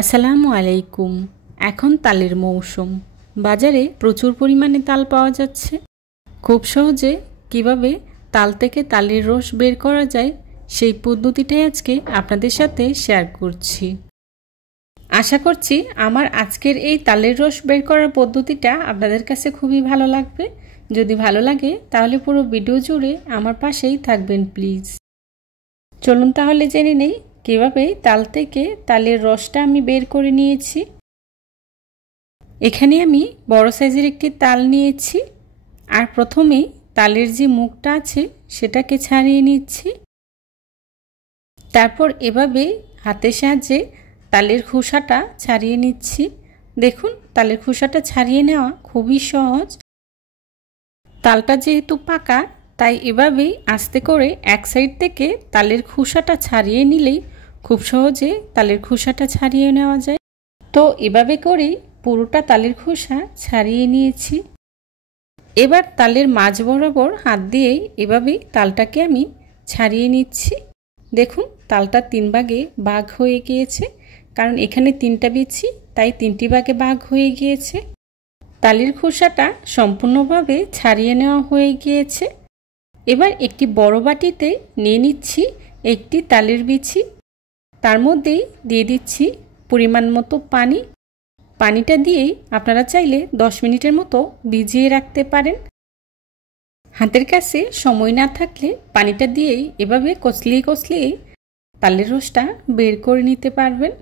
আসসালামু আলাইকুম। এখন তালের মৌসুম। বাজারে প্রচুর পরিমাণে তাল পাওয়া যাচ্ছে। খুব সহজে কিভাবে তাল থেকে তালের রস বের করা যায় সেই পদ্ধতিটাই আজকে আপনাদের সাথে শেয়ার করছি। আশা করছি আমার আজকের এই তালের রস বের করার পদ্ধতিটা আপনাদের কাছে খুবই ভালো লাগবে। যদি ভালো লাগে তাহলে পুরো ভিডিও জুড়ে আমার পাশেই থাকবেন প্লিজ। চলুন তাহলে জেনে নেই কিভাবে তাল থেকে তালের রসটা আমি বের করে নিয়েছি। এখানে আমি বড় সাইজের একটি তাল নিয়েছি আর প্রথমেই তালের যে মুখটা আছে সেটাকে ছাড়িয়ে নিচ্ছি। তারপর এভাবে হাতের সাহায্যে তালের খোসাটা ছাড়িয়ে নিচ্ছি। দেখুন তালের খোসাটা ছাড়িয়ে নেওয়া খুবই সহজ। তালটা যেহেতু পাকা তাই এভাবেই আস্তে করে এক সাইড থেকে তালের খোসাটা ছাড়িয়ে নিলেই খুব সহজে তালের খোসাটা ছাড়িয়ে নেওয়া যায়। তো এভাবে করেই পুরোটা তালের খোসা ছাড়িয়ে নিয়েছি। এবার তালের মাঝ বরাবর হাত দিয়েই এভাবেই তালটাকে আমি ছাড়িয়ে নিচ্ছি। দেখুন তালটা 3 ভাগে ভাগ হয়ে গিয়েছে, কারণ এখানে 3টা বিচি তাই 3টি ভাগে ভাগ হয়ে গিয়েছে। তালের খোসাটা সম্পূর্ণভাবে ছাড়িয়ে নেওয়া হয়ে গিয়েছে। এবার একটি বড় বাটিতে নিয়ে নিচ্ছি একটি তালের বিচি। তার মধ্যেই দিয়ে দিচ্ছি পরিমাণ মতো পানি। পানিটা দিয়েই আপনারা চাইলে 10 মিনিটের মতো ভিজিয়ে রাখতে পারেন। হাতের কাছে সময় না থাকলে পানিটা দিয়েই এভাবে কচলিয়ে কচলিয়ে তালের রসটা বের করে নিতে পারবেন।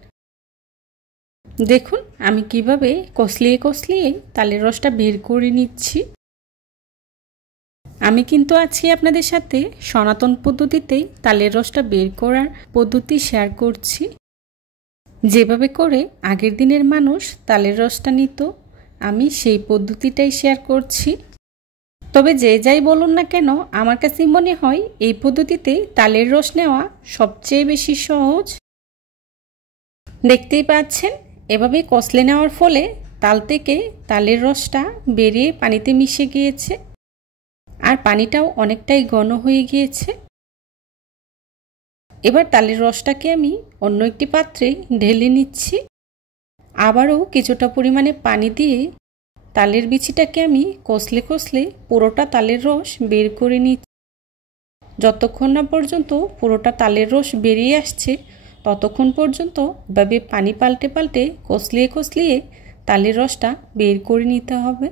দেখুন আমি কিভাবে কচলিয়ে কচলিয়ে তালের রসটা বের করে নিচ্ছি। আমি কিন্তু আছি আপনাদের সাথে সনাতন পদ্ধতিতেই তালের রসটা বের করার পদ্ধতি শেয়ার করছি। যেভাবে করে আগের দিনের মানুষ তালের রসটা নিত আমি সেই পদ্ধতিটাই শেয়ার করছি। তবে যে যাই বলুন না কেন আমার কাছে মনে হয় এই পদ্ধতিতে তালের রস নেওয়া সবচেয়ে বেশি সহজ। দেখতেই পাচ্ছেন এভাবে কচলে নেওয়ার ফলে তাল থেকে তালের রসটা বেরিয়ে পানিতে মিশে গিয়েছে আর পানিটাও অনেকটাই ঘন হয়ে গিয়েছে। এবার তালের রসটাকে আমি অন্য একটি পাত্রে ঢেলে নিচ্ছি। আবারও কিছুটা পরিমাণে পানি দিয়ে তালের বিচিটাকে আমি কচলে কচলে পুরোটা তালের রস বের করে নিচ্ছি। যতক্ষণ না পর্যন্ত পুরোটা তালের রস বেরিয়ে আসছে ততক্ষণ পর্যন্ত এভাবে পানি পাল্টে পাল্টে কচলিয়ে কচলিয়ে তালের রসটা বের করে নিতে হবে।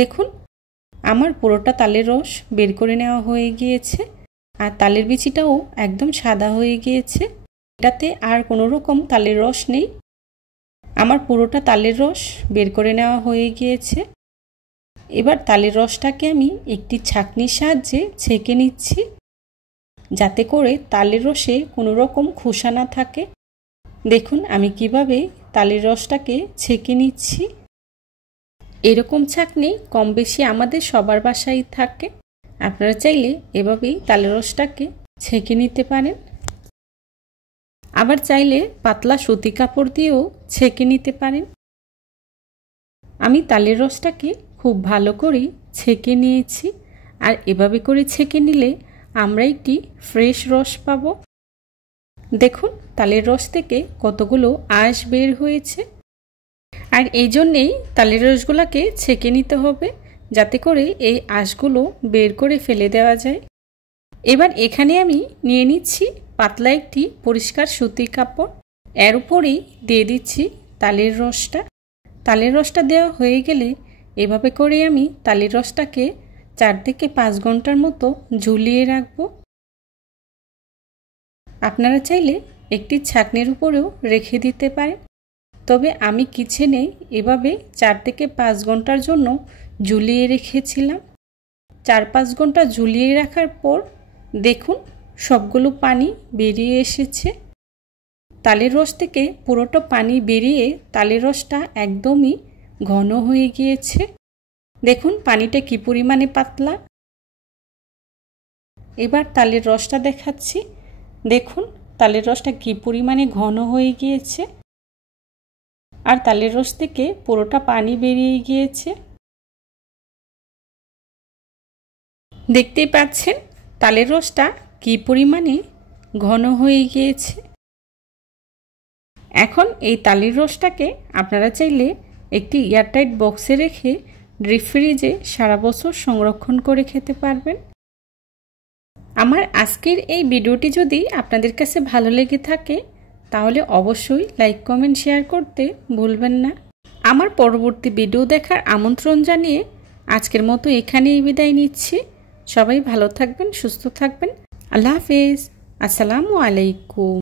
দেখুন আমার পুরোটা তালের রস বের করে নেওয়া হয়ে গিয়েছে আর তালের বিচিটাও একদম সাদা হয়ে গিয়েছে। এটাতে আর কোনো রকম তালের রস নেই। আমার পুরোটা তালের রস বের করে নেওয়া হয়ে গিয়েছে। এবার তালের রসটাকে আমি একটি ছাঁকনির সাহায্যে ছেঁকে নিচ্ছি, যাতে করে তালের রসে কোনো রকম খোসা না থাকে। দেখুন আমি কিভাবে তালের রসটাকে ছেঁকে নিচ্ছি। এরকম ছাঁকনি কম বেশি আমাদের সবার বাসায় থাকে। আপনারা চাইলে এভাবেই তালের রসটাকে ছেঁকে নিতে পারেন। আবার চাইলে পাতলা সুতি কাপড় দিয়েও ছেঁকে নিতে পারেন। আমি তালের রসটাকে খুব ভালো করে ছেঁকে নিয়েছি আর এভাবে করে ছেঁকে নিলে আমরা একটি ফ্রেশ রস পাবো। দেখুন তালের রস থেকে কতগুলো আঁশ বের হয়েছে আর এই জন্যেই তালের রসগুলোকে ছেঁকে নিতে হবে, যাতে করে এই আঁশগুলো বের করে ফেলে দেওয়া যায়। এবার এখানে আমি নিয়ে নিচ্ছি পাতলা একটি পরিষ্কার সুতির কাপড়। এর উপরেই দিয়ে দিচ্ছি তালের রসটা। তালের রসটা দেওয়া হয়ে গেলে এভাবে করে আমি তালের রসটাকে 4 থেকে 5 ঘন্টার মতো ঝুলিয়ে রাখব। আপনারা চাইলে একটি ছাঁকনির উপরেও রেখে দিতে পারেন, তবে আমি কিচেনে এভাবে 4 থেকে 5 ঘন্টার জন্য ঝুলিয়ে রেখেছিলাম। 4-5 ঘন্টা ঝুলিয়ে রাখার পর দেখুন সবগুলো পানি বেরিয়ে এসেছে। তালের রস থেকে পুরোটা পানি বেরিয়ে তালের রসটা একদমই ঘন হয়ে গিয়েছে। দেখুন পানিটা কি পরিমাণে পাতলা। এবার তালের রসটা দেখাচ্ছি। দেখুন তালের রসটা কি পরিমাণে ঘন হয়ে গিয়েছে আর তালের রস থেকে পুরোটা পানি বেরিয়ে গিয়েছে। দেখতেই পাচ্ছেন তালের রসটা কি পরিমাণে ঘন হয়ে গিয়েছে। এখন এই তালের রসটাকে আপনারা চাইলে একটি এয়ারটাইট বক্সে রেখে ডিপ ফ্রিজে সারা বছর সংরক্ষণ করে খেতে পারবেন। আমার আজকের এই ভিডিওটি যদি আপনাদের কাছে ভালো লেগে থাকে তাহলে অবশ্যই লাইক কমেন্ট শেয়ার করতে ভুলবেন না। আমার পরবর্তী ভিডিও দেখার আমন্ত্রণ জানিয়ে আজকের মতো এখানেই বিদায় নিচ্ছি। সবাই ভালো থাকবেন, সুস্থ থাকবেন। আল্লাহ হাফেজ। আসসালামু আলাইকুম।